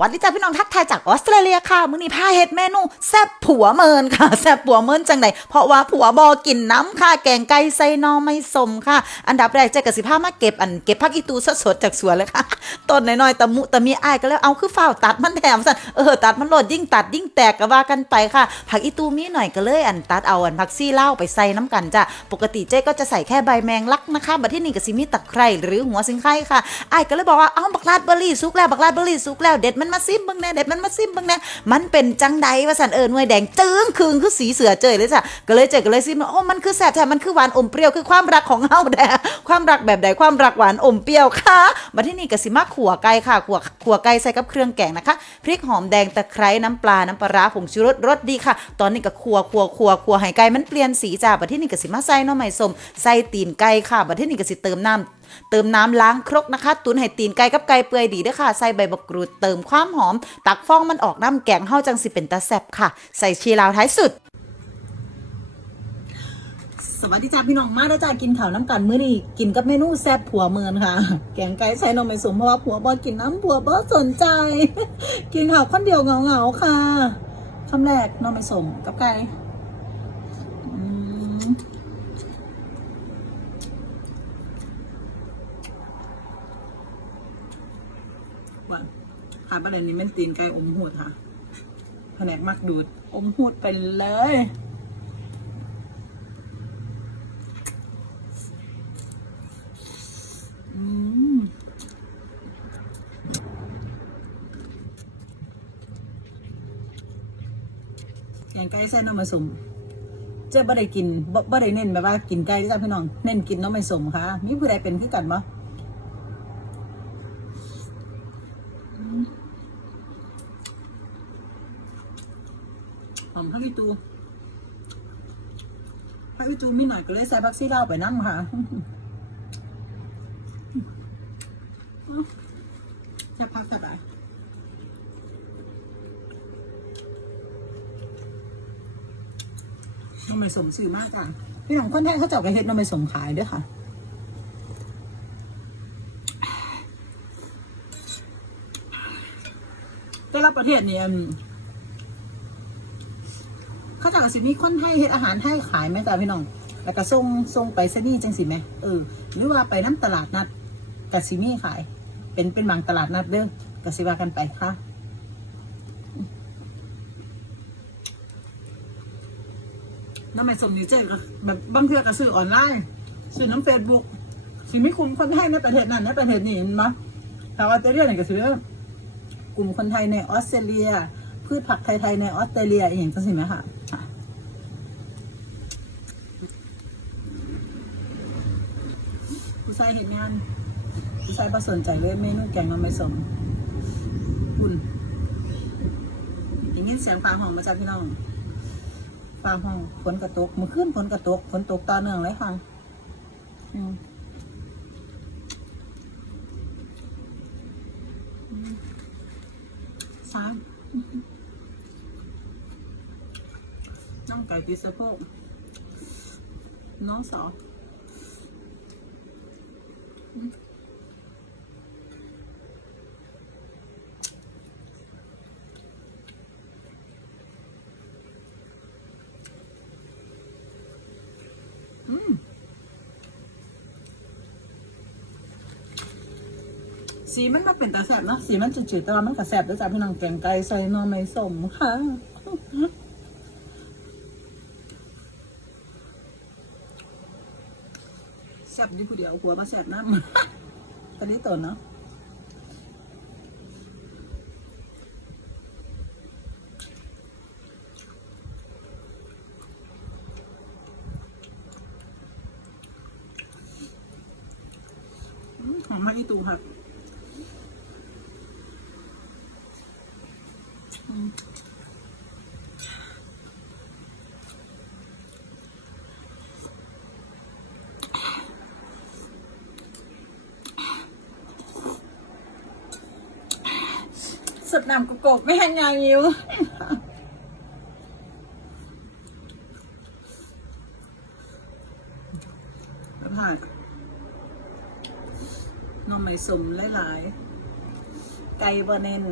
วัสดีจ้าพี่น้องทักทายจากออสเตรเลียค่ะมื้อนี้พาเฮ็ดเมนูแซ่บผัวเมินค่ะแซ่บผัวเมินจังไดเพราะว่าผัวบอกินน้ำค่ะแกงไก่ใส่หน่อไม้ส้มค่ะอันดับแรกเจ๊ก็สิพามาเก็บผักอีตูสดๆจากสวนเลยค่ะต้นน้อยๆตะมุตะมีอ้ายก็แล้วเอาคือฝ้าวตัดมันแถมซั่นตัดมันโลดยิ่งตัดยิ่งแตกก็ว่ากันไปค่ะผักอีตูมีหน่อยก็เลยตัดเอาผักซี่ลาวไปใส่น้ำกันจ้ะปกติเจ๊ก็จะใส่แค่ใบแมงลักนะคะบัดที่นี่ก็สิมีตะไคร้หรือหัวสิงไข่ค่ะอ้ายก็เลยบอกว่าเอาบักลาดเบอร์รี่สุกแล้วเด็ดมันมาซิมเบิ่งแน่มันเป็นจังใดว่าซั่นหน่วยแดงจึ้งคืงคือสีเสือเจยเลยจ้ะก็เลยซิมโอ้มันคือแซ่บแท้มันคือหวานอมเปรี้ยวคือความรักของเฮาแท้ความรักแบบใดความรักหวานอมเปรี้ยวค่ะบัดที่นี่ก็สิมาขั่วไก่ค่ะขั่วไก่ใส่กับเครื่องแกงนะคะพริกหอมแดงตะไคร้น้ำปลาน้ำปลาร้าผงชูรสรสดีค่ะตอนนี้ก็ขั่วให้ไก่มันเปลี่ยนสีจ้ะบัดที่นี่ก็สิมาใส่หน่อไม้ส้มใส่ตีนไก่ค่ะบัดที่นี่ก็สิเติมน้ำล้างครกนะคะตุนให้ตีนไก่กับไก่เปื่อยดีเด้อค่ะใส่ใบมะกรูดเติมความหอมตักฟองมันออกน้ำแกงเฮาจังสิเป็นตาแซ่บค่ะใส่ชีลาวท้ายสุดสวัสดีจ้าพี่น้องมาแล้วจ้ากินข้าวน้ำกันมื้อนี้กินกับเมนูแซ่บผัวเมินค่ะแกงไก่ใส่หน่อไม้ส้มเพราะว่าผัวบ่กินน้ำผัวบ่สนใจกินข้าวคนเดียวเหงาๆค่ะคำแรกหน่อไม้ส้มกับไก่ว่าขาประเด็นนี้เป็นตีนไก่อมหูดค่ะแผนกมักดูดอมหูดไปเลยแกงไก่ใส่หน่อไม้ส้มเจ๊บ่ได้กินบ่ได้เน้นแบบว่ากินไก่จ้าพี่น้องเน้นกินหน่อไม้ส้มค่ะมีผู้ใดเป็นคือกันบ่หอมผักอีตูมีหน่อยก็เลยใส่ผักชีลาวไปน้ำค่ะแค่พักสบายน้ำมันสมสื่อมากกันพี่น้องคนไทยเขาเจ้าก็เฮ็ดน้ำมันสมขายด้วยค่ะแต่ละประเทศเนี่ยเขาจากสิมีคนไทยเฮ็ดอาหารไทยขายไหมจ้าพี่น้องแล้วก็ส่งไปซะนี่จังสิไหมหรือว่าไปน้ำตลาดนัดกสิมีขายเป็นบางตลาดนัดเด้อกสิว่ากันไปค่ะน้ำมันสมนี่เจ๊ก็แบบบางเทื่อก็ซื้อออนไลน์ซื้อน้ำเฟซบุ๊กสิมีกลุ่มคนไทยในประเทศนั้นในประเทศนี้มั้ยแต่ว่าจะเรียกอะไรก็ซื้อกลุ่มคนไทยในออสเตรเลียพืชผักไทยในออสเตรเลียอย่างจังสิไหมค่ะผู้ชายเห็นงานผู้ชายประสนใจเลยเมนูแกงน้ำมันสมคุณอย่างนี้เสียงฟ้าห้องมาจากพี่น้องฟ้าห้องฝนกระตกเมื่อคืนฝนตกต่อเนื่องเลยค่ะน้องไก่ติดสะโพกน้องสาวสีมันก็เป็นตาแสบเนาะสีมันจืดๆแต่ว่ามันก็แสบด้วยจ้ะพี่น้องแกงไก่ใส่หน่อไม้ส้มค่ะแสบดีผู้เดียวหัวมาแสบน้ำตอนนี้ต่อเนาะหอมมากอีตูค่ะสดน้ำกบไม่ให้งานยิ้วแล้วผักน้องใหม่สมหลายๆ ไก่บ่เน้น